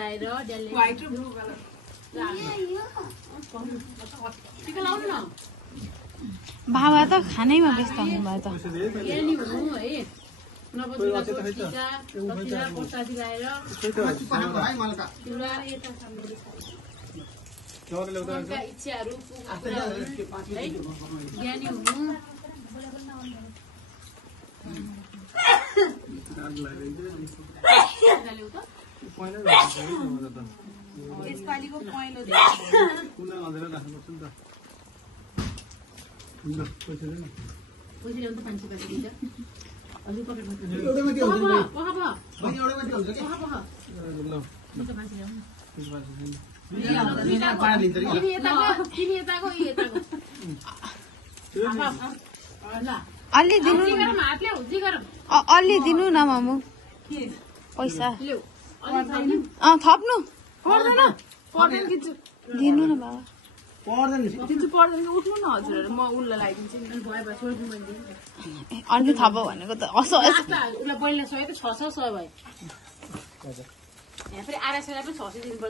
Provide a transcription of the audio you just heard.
white र blue colour टिका लाउनु न बाबा त खानैमा व्यस्त हुनुभयो त इच्छाहरू ज्ञानी हुनु यसपालिको पहिलो अलि दिनु अलि दिनु न मामु पैसा थप्नु दिनु न बाबा उठ्नु न हजुर म उसलाई लगाइदिन्छु अलि थप भनेको त उसलाई बहिनीलाई सय त 600 भयो यहाँ फेरि 800 पनि 600 दिनु